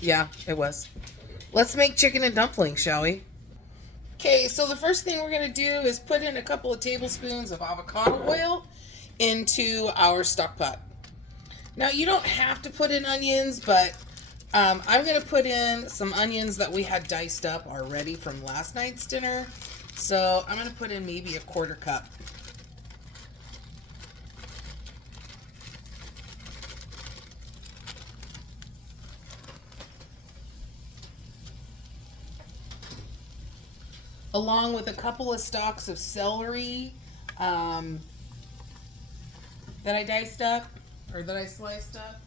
Yeah, it was. Let's make chicken and dumplings, shall we? Okay, so the first thing we're going to do is put in a couple of tablespoons of avocado oil into our stock pot. Now, you don't have to put in onions, but I'm going to put in some onions that we had diced up already from last night's dinner. So I'm going to put in maybe a quarter cup. Along with a couple of stalks of celery that I diced up, or that I sliced up.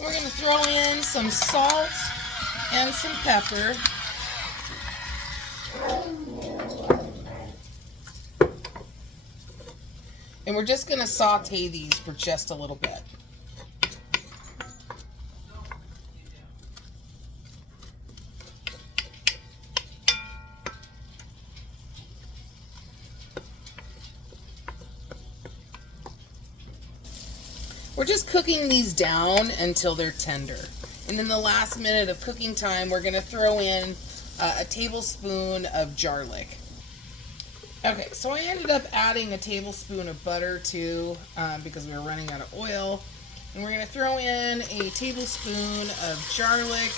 We're going to throw in some salt and some pepper. And we're just going to saute these for just a little bit. We're just cooking these down until they're tender. And in the last minute of cooking time, we're going to throw in a tablespoon of garlic. Okay, so I ended up adding a tablespoon of butter too, because we were running out of oil. And we're going to throw in a tablespoon of garlic.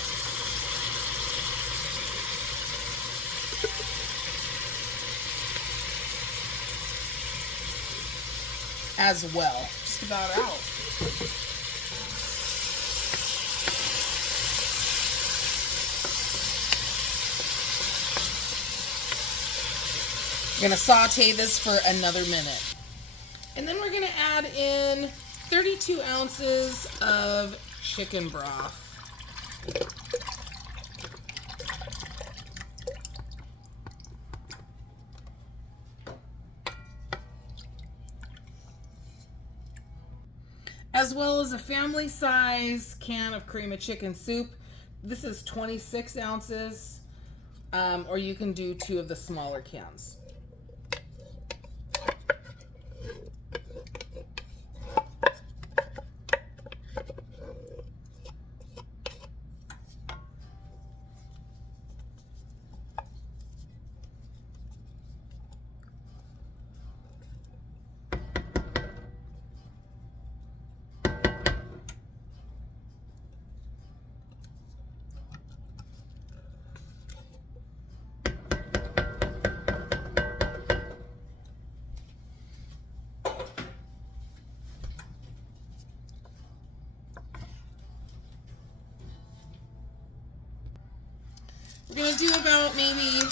As well. Just about out. We're going to saute this for another minute. And then we're going to add in 32 ounces of chicken broth. As well as a family size can of cream of chicken soup. This is 26 ounces, or you can do 2 of the smaller cans. We're going to do about maybe a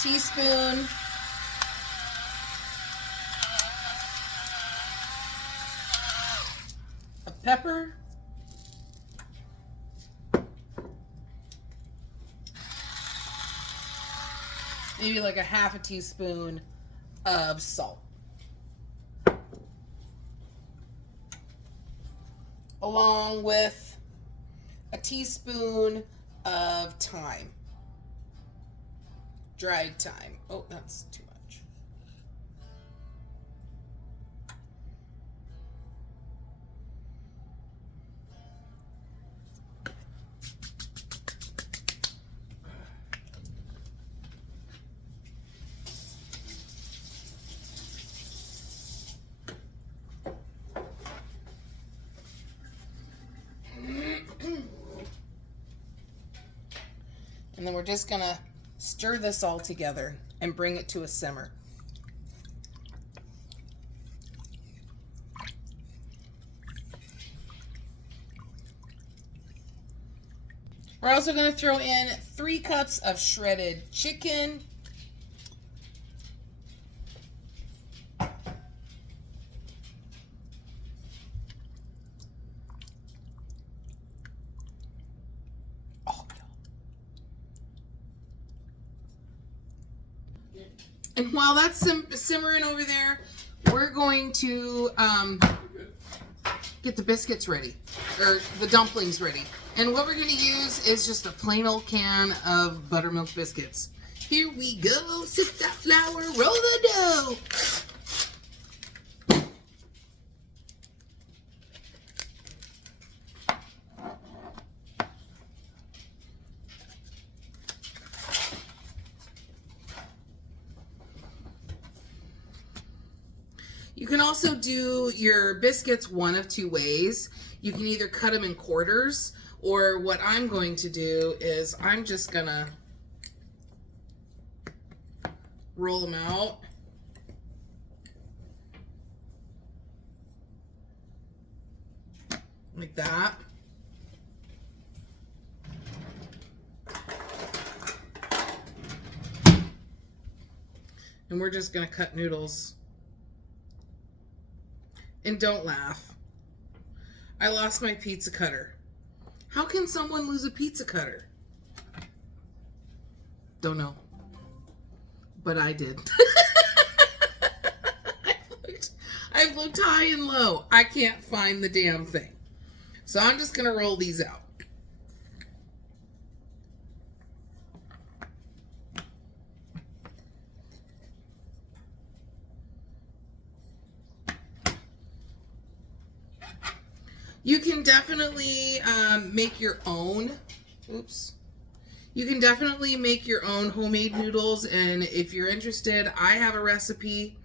teaspoon of pepper. Maybe like a half a teaspoon of salt. Along with a teaspoon of thyme. Dried thyme. Oh, that's too much. And then we're just gonna stir this all together and bring it to a simmer. We're also going to throw in 3 cups of shredded chicken. And while that's simmering over there, we're going to get the biscuits ready, or the dumplings ready. And what we're going to use is just a plain old can of buttermilk biscuits. Here we go. Sip that flour, roll the dough. You can also do your biscuits one of 2 ways. You can either cut them in quarters, or what I'm going to do is I'm just gonna roll them out. Like that. And we're just gonna cut noodles. And don't laugh. I lost my pizza cutter. How can someone lose a pizza cutter? Don't know. But I did. I've looked high and low. I can't find the damn thing. So I'm just going to roll these out. You can definitely make your own. Oops. You can definitely make your own homemade noodles, and if you're interested, I have a recipe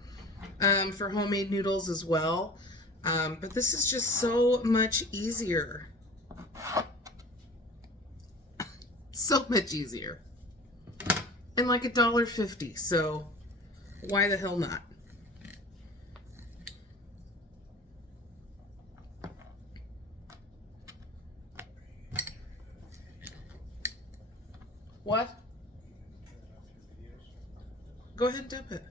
for homemade noodles as well. But this is just so much easier. So much easier. And like $1.50, so why the hell not? What? Go ahead and dip it.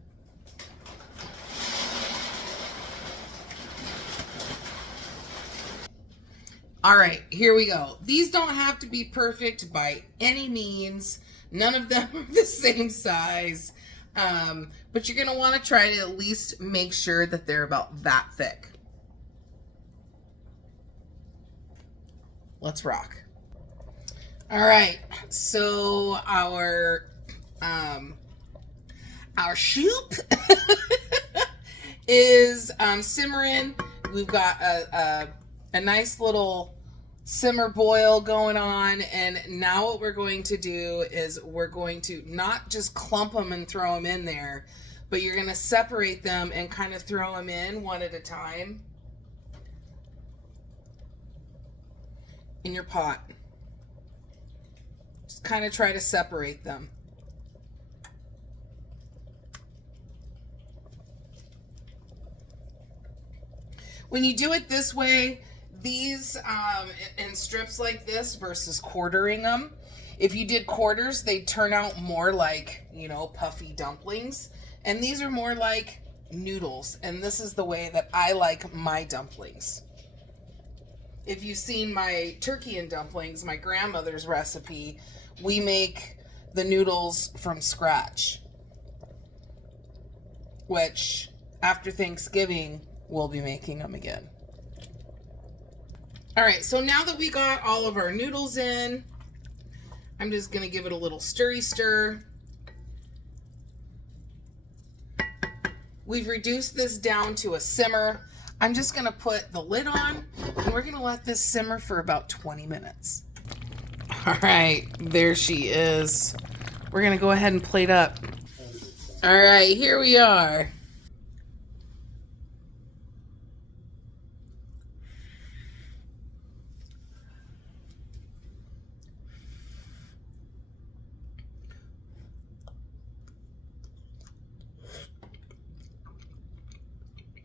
All right, here we go. These don't have to be perfect by any means. None of them are the same size. But you're going to want to try to at least make sure that they're about that thick. Let's rock. All right, so our soup is simmering. We've got a nice little simmer boil going on, and now what we're going to do is we're going to not just clump them and throw them in there, but you're going to separate them and kind of throw them in one at a time in your pot. Just kind of try to separate them. When you do it this way, these in strips like this versus quartering them, if you did quarters, they'd turn out more like, you know, puffy dumplings. And these are more like noodles. And this is the way that I like my dumplings. If you've seen my turkey and dumplings, my grandmother's recipe, we make the noodles from scratch, which after Thanksgiving, we'll be making them again. All right, so now that we got all of our noodles in, I'm just going to give it a little stir. We've reduced this down to a simmer. I'm just going to put the lid on, and we're going to let this simmer for about 20 minutes. All right, there she is. We're going to go ahead and plate up. All right, here we are.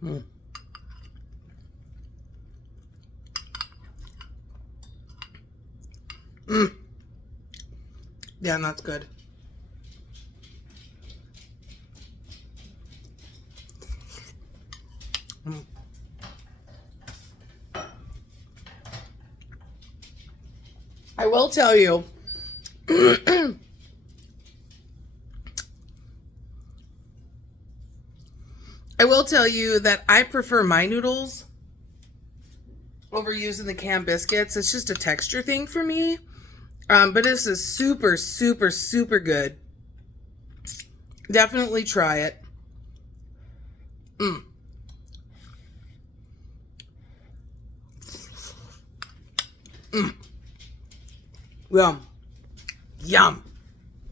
Mm. Mm. Yeah, and that's good. Mm. I will tell you, I will tell you that I prefer my noodles over using the canned biscuits. It's just a texture thing for me. But this is super, super, super good. Definitely try it. Mm. Mm. Yum. Yum.